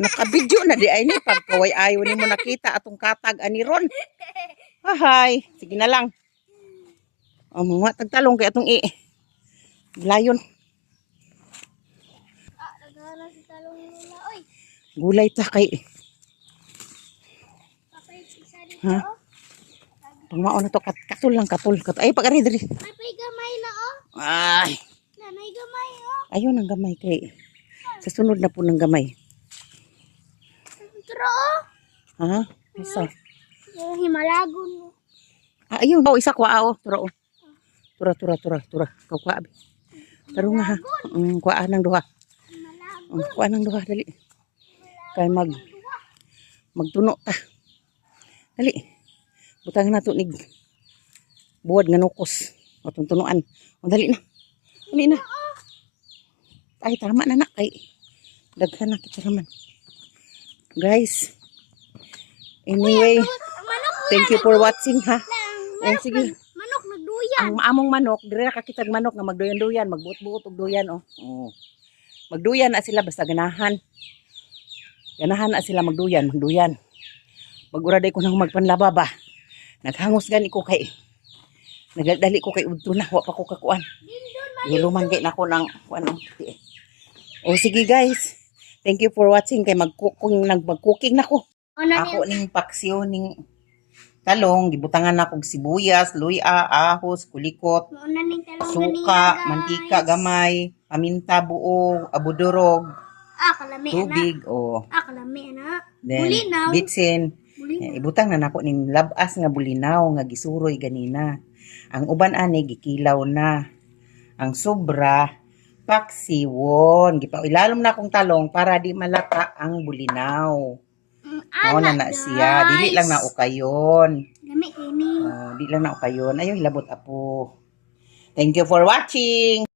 Nakabidyo na di ay ni pagkaway ayaw ni mo nakita atong katag ani ron. Hahay, sige na lang. O mga tagtalong kay atong layon. Nagana si talong nila oy. Gulay ta kay. Kapay isa dito. Ha? Pangmao na to katul lang katul. Ay pagari diri. May gamay na oh. Ay, Nanay gamay oh. ayaw nang gamay kay. Sa sunod na po ng gamay. Turo oh. Ha? Isa. Yung himalagon mo. Ah, ayun, isa kwa o. Turo. Tura. Kau kwa. Taro nga ha. Kwa nang duha. Kwa nang duha dali. Kay magtuno ta. Dali. Butang na to nig buwad nga nukos. Atong tunuan. O dali na. Dali na. Ay tama na nak kay daghan na kita naman. Guys. Anyway, thank you for watching ha. Oh, sige. Manok nagduyan. Ang among manok, dire ra kakitag manok nga magduyan-duyan, magbuot-buot og duyan oh. Oh. Magduyan na sila basta ganahan. Ganahan na sila magduyan. Maguraday ko nang magpanlaba ba. Naghangos gani ko kay nagadali ko kay udto na wa pa ko kakuan. Gilumanggay na ko nang ano. Oh sige guys. Thank you for watching kay magcooking na ko. Ako ning paksiw ning talong, gibutangan na kog sibuyas, luya, ahos, kulikot, suka, mantika gamay, paminta buo, abudurog, tubig o then bitsin. Ibutang na nako ning labas nga bulinaw nga gisuroy ganina. Ang uban ani gikilaw na. Ang sobra paksiwon. Gipailalom na akong talong para di malata ang bulinaw. Mao na siya. Dili lang na ukayon. Di lang na ukayon. Ayaw hilabot apo. Thank you for watching.